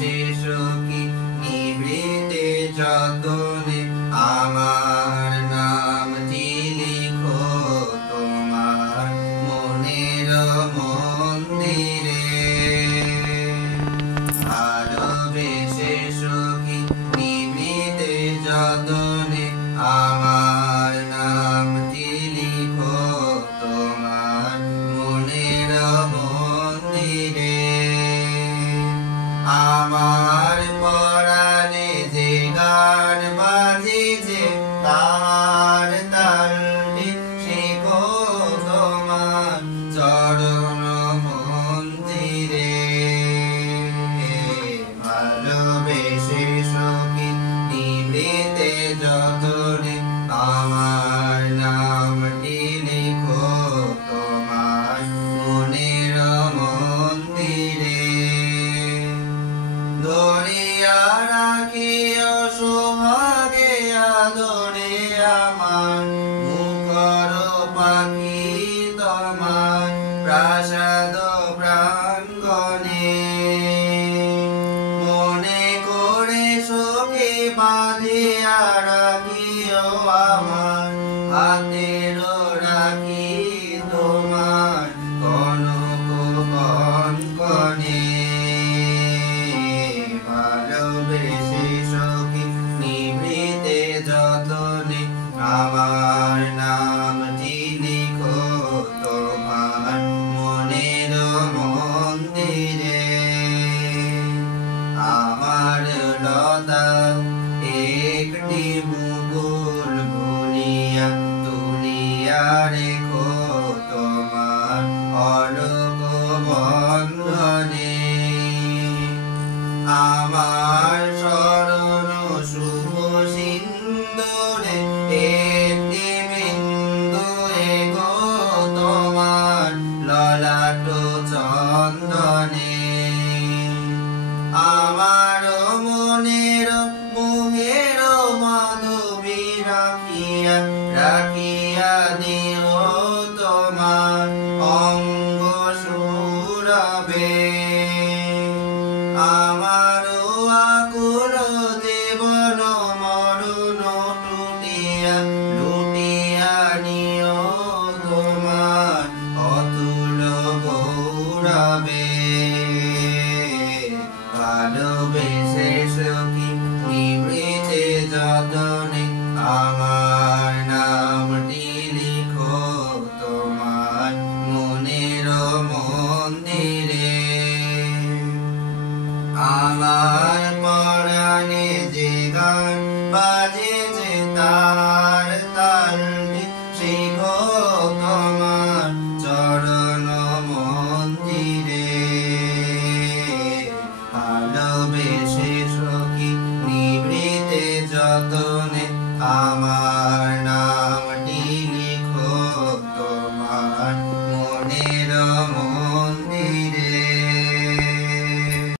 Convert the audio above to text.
সখী নিভৃতে যতনে আমার নামটি লিখো তোমার মনের মন্দিরে। ভালোবেসে সখী নিভৃতে যতনে আমার নামটি লিখো তোমার মনের মন্দিরে। আমার পরাণে যে গান বাজিছে তার তালটি শিখো তোমার চরণ মন্দিরে। ভালোবেসে সখী নিভৃতে যতনে আমার নামটি লিখো তোমার মনের মন্দিরে। ধরিয়া রাখিও সোহাগে আদরে আমার মুখর পাখি তোমার প্রাসাদ প্রাঙ্গণে। মনে করে সখী বাঁধিয়া রাখিও আমার হাতের রাখি তোমার কনক কনকনে। ভালোবেসে সখী নিভৃতে যতনে আমার নামটি লিখো তোমার মনের মন্দিরে। আমার লতা একটি মুকুল বুনিয়া তুলিয়া রেখো তোমার অলোক বন্ধনে। আমার শরণ শুভ সিন্দুরে একটি বিন্দু এগো তোমার ললাট চন্দনে। আমার মনের মোহের মাধবী রাখিয়া রাখিয়া দিও তোমার অঙ্গ সুরবে। আমার আকুল জীবন মরণ টুটিয়া লুটিয়া নিও তোমার অতুল গৌরবে। ভালোবেসে সখী নিভৃতে যতনে আমার নামটি লিখো তোমার মনের মন্দিরে। আমার পরাণে যে গান বাজেছে তার তালটি শিখো